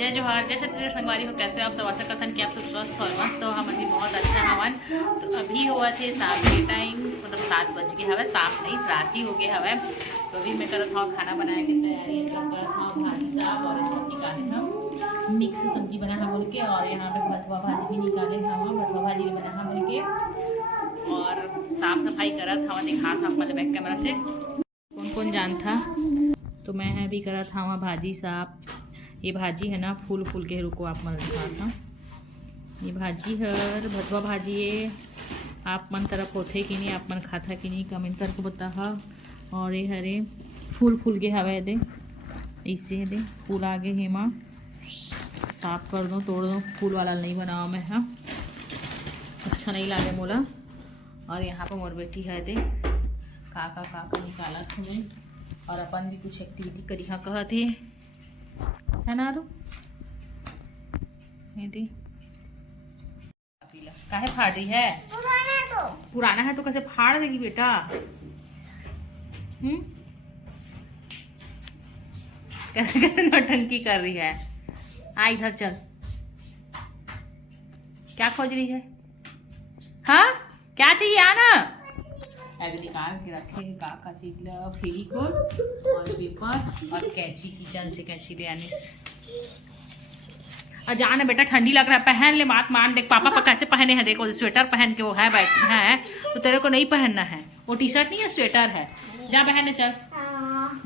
जय जोहार, जय छत्तीसगढ़ संगवारी हो। कैसे हो आप सब? आशा करते हैं कि आप सब स्वस्थ और मस्त हो। हम अभी बहुत अच्छा हवन। तो अभी हुआ थे शाम के टाइम, मतलब 7 बज के हवा, शाम नहीं रात ही हो गया हवा। तो अभी मैं करत हूँ खाना बनाने की तैयारी। करत हूँ भाजी साहब और इसको निकाले हम मिक्स सब्जी बना है बोल के, और यहाँ पे भथवा भाजी भी निकाले हवा, भथवा भाजी भी बना है बोल के, और साफ सफाई करत हवा। दिखा था मतलब बैक कैमरा से कौन कौन जान था। तो मैं अभी करत हवा भाजी साहब। ये भाजी है ना फूल फूल के, रुको आप मन दिखा था। ये भाजी है भथवा भाजी है। आप मन तरफ होथे कि नहीं, आप मन खाता कि नहीं, कमेंट करके बताहा। और ये हरे फूल फूल के हवे दे, ऐसे दे फूल आगे हे माँ साफ कर दो, तोड़ दो। फूल वाला नहीं बनाओ मैं, हाँ अच्छा नहीं लागे मोला। और यहाँ पर मोर बेटी है दे का निकाला तुम्हें, और अपन भी कुछ एक्टिविटी करी हाँ कहते है ना रू। ये दे काहे फाड़ रही है? पुराना है तो कैसे फाड़ देगी बेटा? कैसे कैसे नौटंकी कर रही है। आ इधर चल, क्या खोज रही है? हाँ क्या चाहिए? आना अभी निकाल के रखे का चीज, फेविकोल और पेपर और कैंची। किचन से कैंची ले आने। जाना बेटा, ठंडी लग रहा है, पहन ले। बात मान, देख पापा पर कैसे पहने हैं, देखो स्वेटर पहन के वो है बैठ है, तो तेरे को नहीं पहनना है। वो टी शर्ट नहीं है, स्वेटर है। जा बहन चल,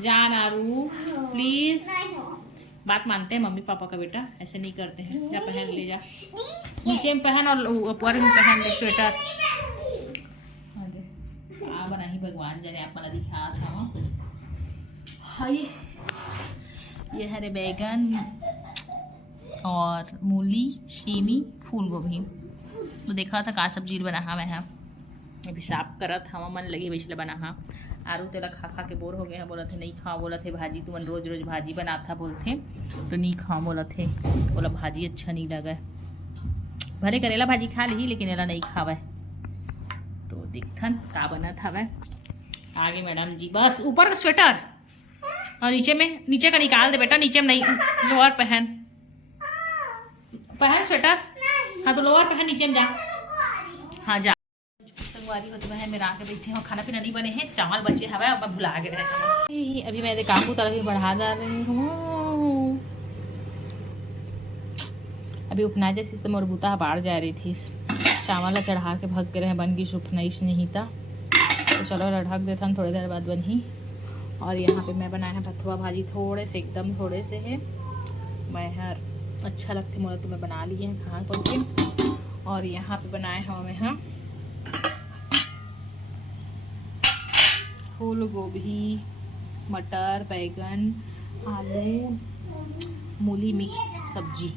जा नारू प्लीज। बात मानते हैं मम्मी पापा का बेटा, ऐसे नहीं करते हैं। जा पहन ले, जा नीचे में पहन और ऊपर में पहन ले स्वेटर। बना ही भगवान जाने आप मला दिखा था। हाय ये हरे बैगन और मूली, शीमी, फूल गोभी। तो देखा था का सब्जी बना हाँ मैं, अभी साफ करत हवा, मन लगी वैसे बना हाँ। आरू तेला खा खा के बोर हो गए हैं, बोला थे नहीं खाओ, बोला थे भाजी तुमन रोज रोज भाजी बनाता बोलते तो नहीं खाओ, बोला थे, बोला भाजी अच्छा नहीं लगा। भरे करेला भाजी खा ली लेकिन एला नहीं खावे। तो देखथन का बना था वह आगे मैडम जी। बस ऊपर का स्वेटर और नीचे का निकाल दे बेटा, नीचे में नहीं। लोअर पहन स्वेटर, हाँ तो लोअर पहन, नीचे में जा। हाँ जा संगवारी हो। तो मैं मेरा आके बैठे हो, खाना पीना नहीं बने हैं, चावल बचे हवा, अब भुला के रहे। अभी मैं काकू तरफ ही बढ़ा जा रही हूँ। अभी उपना जैसी से मोर बूता बाढ़ जा रही थी, चावल चढ़ा के भग के रहे, बन गई सुपनाइस नहीं था। तो चलो ढक देता थोड़ी देर बाद बन ही। और यहाँ पे मैं बनाया है भथवा भाजी, थोड़े से एकदम थोड़े से है। मैं हर अच्छा लगती मोला तो मैं बना लिए हैं खा पड़ के। और यहाँ पे बनाए हैं मैं हाँ फूल गोभी, मटर, बैगन, आलू, मूली मिक्स सब्जी।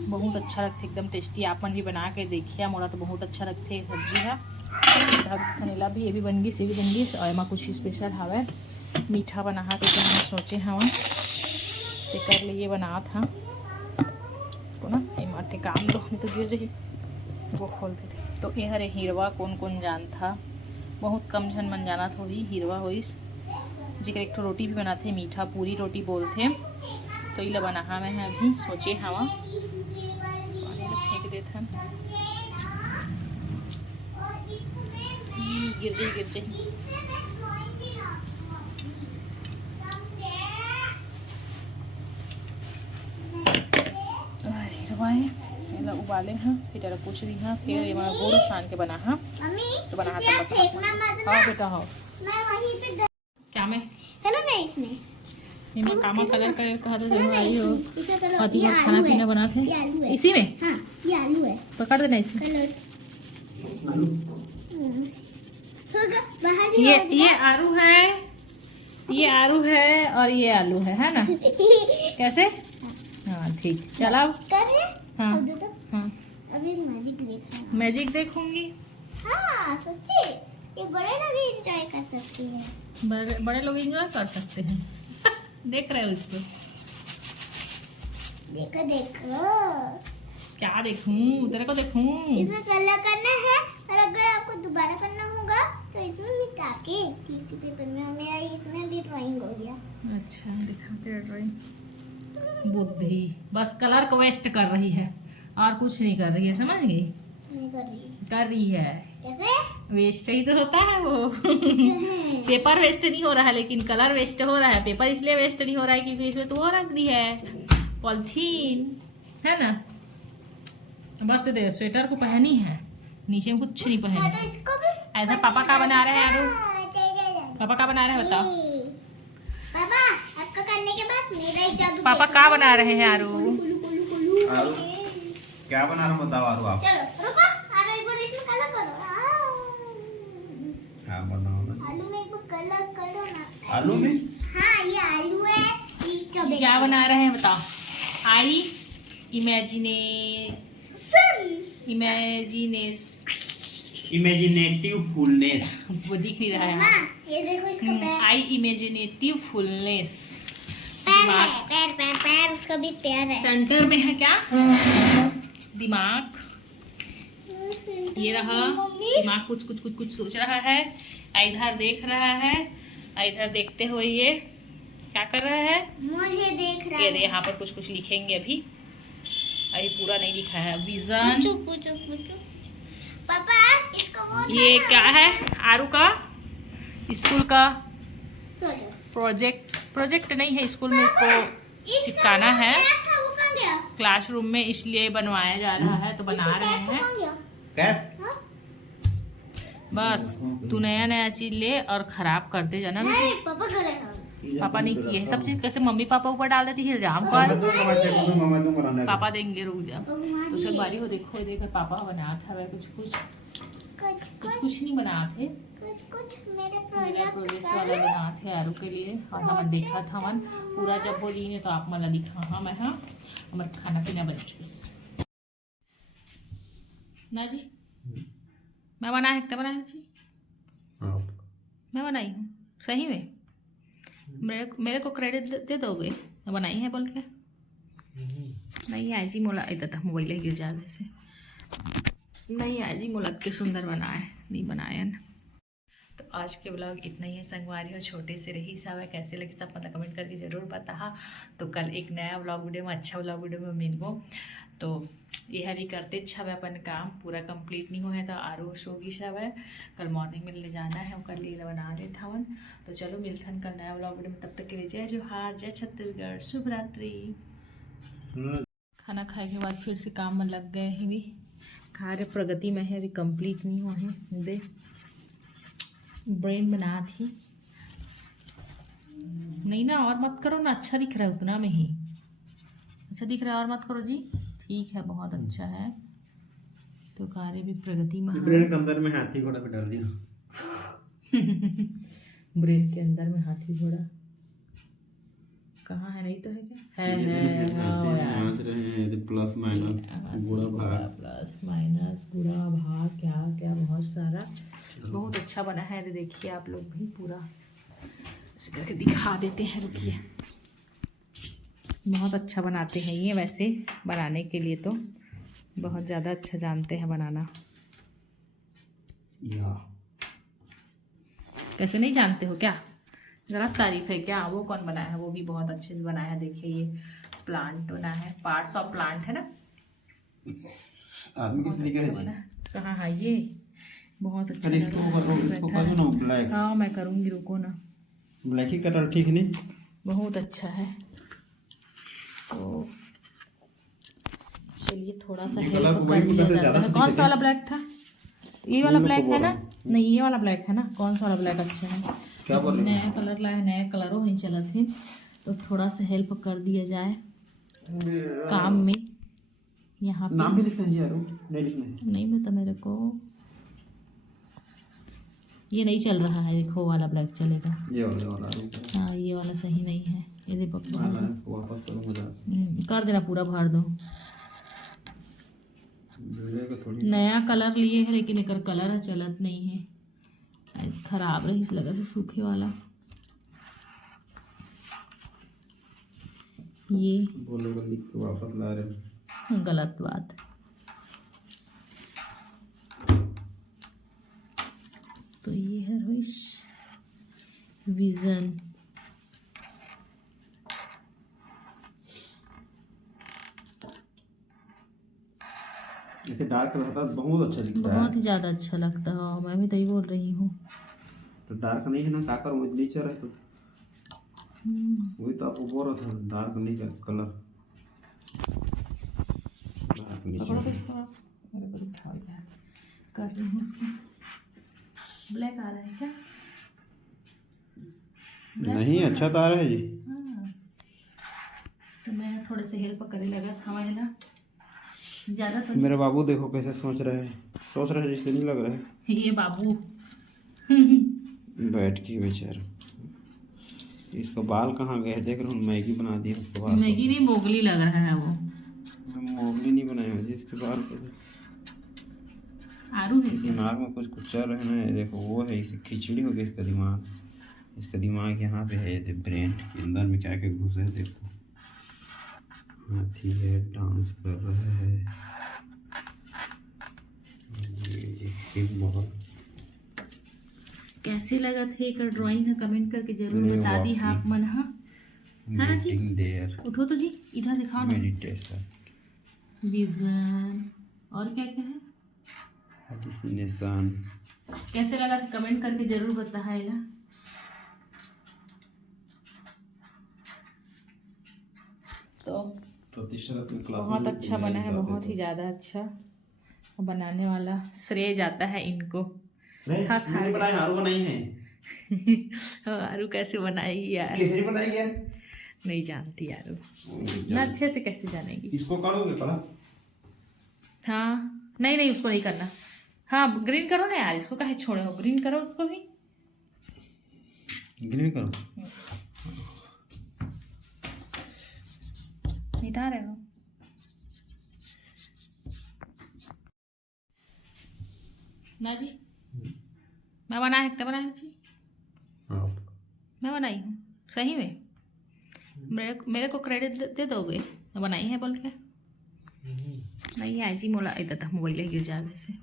बहुत अच्छा लगते, एकदम टेस्टी। आप मन भी बना के देखिए, मोला तो बहुत अच्छा लगते सब्जी है। खनेला भी ये भी बन गई, से भी बन गई। और एमा कुछ स्पेशल हवा मीठा बना तो मैं सोचे हवा ते कर लिए बना था तो ना माटे काम दो नहीं तो गिर जाए, वो खोलते थे। तो ये हरे हिरवा कौन कौन जान था, बहुत कम झन मन जाना था ही हिरवा होइस। जिकर एक रोटी भी बनाते, मीठा पूरी रोटी बोलते, तो ये बना मैं अभी सोचे हवा फेंक देते हैं। गिर जाए उबाले हाँ, फिर पूछ दी हाँ, फिर ये गुड़ छान के बना हाँ, तो बना हाँ बेटा हाँ क्या में चलो ना इसमें कामा कलर कर कहा तो आई हो। और तू खाना पीना बना थे इसी में? हाँ ये आलू है, पकड़ देना इसे। ये आलू है, ये आलू है और ये आलू है ना? कैसे? हाँ ठीक, चलाओ। हाँ हाँ अभी मैजिक देखा, मैजिक देखूंगी। हाँ सच्ची, ये बड़े लोग एंजॉय कर सकते हैं, बड़े लोग एंजॉय कर सकते हैं। देख रहे हो इसको? देखो देखो क्या देखूं, तेरे को देखूं? इसमें कलर करना है, और अगर आपको दोबारा करना होगा तो इसमें मिटा के टिश्यू पेपर में। मेरा इसमें भी ड्राइंग हो गया। अच्छा दिखाते हैं ड्राइंग। बुद्धि बस कलर को वेस्ट कर रही है और कुछ नहीं कर रही है, समझ गई? नहीं कर रही। कर रही है, कैसे? वेस्ट ही तो होता है वो। पेपर वेस्ट नहीं हो रहा है लेकिन कलर वेस्ट हो रहा है। पेपर इसलिए वेस्ट नहीं हो रहा है क्योंकि इसमें तो वो रख दी है पॉलिथीन, है ना। बस दे, स्वेटर को पहनी है, नीचे में कुछ नहीं हाँ, तो पहनी। इसको भी ऐसा पापा क्या बना रहे हैं यारो? पापा क्या बना रहे हैं बताओ? पापा आपका करने के बाद मेरा ही जादू पापा क्या बना रहे हैं यारो? आरू, क्या बना रहे हो बताओ आरू आप? चलो रुको, आलू एक बार इसमें कलर करो। क्या बनाओ ना? आलू में एक बार कलर करो ना। आलू में? हाँ ये आलू है, ये चॉकलेट। क्या बना रहे हैं बताओ? आई इमेजिनेटिव फुलनेस। वो दिख नहीं रहा है। माँ ये देखो इसका पैर। आई इमेजिनेटिव फुलनेस। पैर है, पैर पैर पैर, उसका भी पैर है। सेंटर में है क्या? दिमाग, ये रहा दिमाग, कुछ कुछ कुछ कुछ सोच रहा है, इधर देख रहा है, इधर देखते हुए ये क्या कर रहा है? मुझे देख रहा ये है। यहाँ पर कुछ कुछ लिखेंगे, अभी पूरा नहीं लिखा है। विजन, पूछो पूछो पूछो पापा, इसका वो ये था क्या ना? है? आरू का स्कूल का सोचो। प्रोजेक्ट नहीं है, स्कूल में इसको इसका चिपकाना वो है क्या था, वो कहाँ गया? क्लासरूम में, इसलिए बनवाया जा रहा है, तो बना इसका रहे कैप हैं। कहाँ गया? कैप? हाँ? बस तू नया नया चीज ले और खराब करते जाना। नहीं पापा करे हैं। पापा नहीं किए सब चीज, कैसे मम्मी पापा ऊपर डाल देती है इल्जाम पर। पापा देंगे, रुक जा। भगवान तो जी। सब बारी हो, देखो देखो पापा बना था वह कुछ कुछ कुछ कुछ कुछ नहीं बना थे। कुछ कुछ मेरे मेरा प्रोजेक्ट प्रोजेक्ट कर वाला बना थे आरू के लिए, और हमन देखा था मन पूरा जब वो ली ने तो आप मला दिखा। हाँ मैं, हाँ हमारे खाना पीना बन चुका ना जी। मैं बनाया है, बनाया जी, मैं बनाई हूँ सही में। मेरे को क्रेडिट दे दोगे बनाई है बोल के? नहीं आई जी मोला, इधर तक मोबाइल गिर जा जैसे। नहीं आई जी मोला के सुंदर बनाए नहीं बनाया ना। तो आज के ब्लॉग इतना ही है संगवारी हो, छोटे से रही सब है। कैसे लगे सब मतलब कमेंट करके ज़रूर बता। तो कल एक नया ब्लॉग वीडियो में, अच्छा ब्लॉग वीडियो में मिलबो। तो यह भी करते अच्छा है, अपन काम पूरा कंप्लीट नहीं हुआ है तो आरो शोगी सब है, कल मॉर्निंग में ले जाना है, कल लिए बना रहे था वन। तो चलो मिलते हैं कल नया ब्लॉग वीडियो में, तब तक के लिए जय जोहार, जय छत्तीसगढ़, शुभ रात्रि। खाना खाए के बाद फिर से काम में लग गए हैं, भी कार्य प्रगति में है, अभी कंप्लीट नहीं हुआ है। दे ब्रेन बना थी नहीं ना, और मत करो ना, अच्छा दिख रहा है उतना में ही, अच्छा दिख रहा है और मत करो जी। ठीक है, बहुत अच्छा है। तो कार्य भी प्रगति में, ब्रेन के अंदर में हाथी घोड़ा भी डाल दिया। ब्रेन के अंदर में हाथी घोड़ा कहाँ है? नहीं तो है क्या? है हाँ यार, प्लस माइनस गुणा भाग, प्लस माइनस गुणा भाग, क्या क्या बहुत सारा, बहुत अच्छा बना है। तो देखिए आप लोग भी पूरा इस करके दिखा देते हैं, रुकिए। बहुत अच्छा बनाते हैं ये, वैसे बनाने के लिए तो बहुत ज़्यादा अच्छा जानते हैं बनाना। कैसे नहीं जानते हो क्या? गलत तारीफ है क्या? वो कौन बनाया है? वो भी बहुत अच्छे से बनाया है। देखिए ये प्लांट बना है, पार्ट्स ऑफ प्लांट है ना। आदमी किस तरीके से बना है कहाँ? हाँ ये बहुत अच्छा अरे इसको करो ना ब्लैक। हाँ मैं करूँगी, रुको ना। ब्लैक ही कलर ठीक नहीं? बहुत अच्छा है। तो चलिए थोड़ा सा हेल्प कर दिया जाता है। कौन सा वाला ब्लैक था? ये वाला ब्लैक है ना? नहीं ये वाला ब्लैक है ना? कौन सा वाला ब्लैक अच्छा है? क्या बोल रहे हो? नया कलर लाया, नया कलरों नहीं चला थे, तो थोड़ा सा हेल्प कर दिया जाए काम में। यहाँ पे नाम भी लिखना है यार, नहीं लिखना है। नहीं पता मेरे को, ये नहीं चल रहा है। देखो वाला ब्लैक चलेगा, ये वाला हाँ ये वाला सही नहीं है। ये देखो वापस करूँगा, कर देना, पूरा भर दो। थोड़ी नया कलर लिए है लेकिन एक कलर चलत नहीं है, खराब रही लगा था सूखे वाला। ये बोलेगा लिख के वापस ला रहे, गलत बात। तो ये है रोइश विजन। ऐसे डार्क रहता तो बहुत अच्छा दिखता है। बहुत ही ज़्यादा अच्छा लगता है, मैं भी तो ही बोल रही हूँ। तो डार्क नहीं है ना, काकर वो नीचर है तो वही तो आपको बोल रहा था, डार्क नहीं का कलर डार्क पकड़ो नीचर है। इसको आप, मेरे को दिखा दिया कर रही हूँ उसको। ब्लैक आ रहा है क्या? नहीं अच्छा तो आ रहा है जी। हाँ, तो मैं थोड़े से हेल्प करे लगा था ना, ज़्यादा तो मेरे बाबू देखो कैसे सोच रहे हैं जैसे नहीं लग रहा है नहीं। ये बाबू बैठ के बेचारा। इसका बाल कहाँ गए देख रहा हूँ, मैगी बना दी उसके बाल। मैगी नहीं, मोगली लग रहा है वो। मोगली नहीं बनाए हो जी इसके बाल को। आरू है क्या? दिमाग में कुछ कुछ चल रहा है ना, ये देखो वो है, इसकी खिचड़ी हो गई इसका दिमाग। इसका दिमाग यहाँ पे है, ये ब्रेन के अंदर में क्या क्या घुसे है देखो। हाथी है, डांस कर रहा है, ये बहुत। कैसी लगा थे एक ड्राइंग है, कमेंट करके जरूर नहीं, बता दी वाकई। आप मन। हाँ है ना जी? मीटिंग देयर, उठो तो जी, इधर दिखाओ ना। मेडिटेशन, विजन और क्या क्या है। हेलुसिनेशन। कैसे लगा था कमेंट करके जरूर बताएगा। तो बहुत अच्छा बना है, बहुत ही ज़्यादा अच्छा। बनाने वाला श्रेय जाता है इनको। नहीं खा खा मैंने बनाई, आरू बनाई है। आरू कैसे बनाएगी यार? कैसे बनाई है? नहीं जानती आरू ना, अच्छे से कैसे जानेगी? इसको कर दोगे पहला? हाँ नहीं नहीं, उसको नहीं करना। हाँ ग्रीन करो ना यार, इसको काहे छोड़े हो, ग्रीन करो उसको भी। ग्रीन करो। मिटा रहे हो? ना जी, मैं बनाया क्या बनाया जी? हाँ। मैं बनाई हूँ सही में। मेरे को क्रेडिट दे दोगे मैं बनाई है बोल के? नहीं है जी, मोला इधर तक मोबाइल गिर जा जैसे।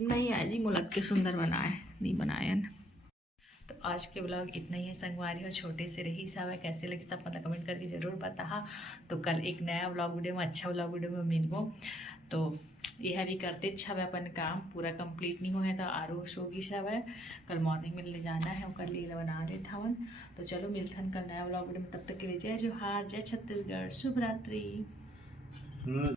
नहीं है जी, मोला के सुंदर बनाए नहीं बनाया ना। तो आज के ब्लॉग इतना ही है संगवारी, हो छोटे से रही सब है। कैसे लगे सब मतलब कमेंट करके ज़रूर बता। तो कल एक नया ब्लॉग वीडियो में, अच्छा ब्लॉग वीडियो में मिलबो। तो यह भी करते अच्छा है, अपन काम पूरा कंप्लीट नहीं हुआ है तो आरो शोगी सब है। कल मॉर्निंग में ले जाना है, कल लिए बना ले था। तो चलो मिलथन कल नया ब्लॉग वीडियो में, तब तक के लिए जय जोहार, जय छत्तीसगढ़, शुभ रात्रि।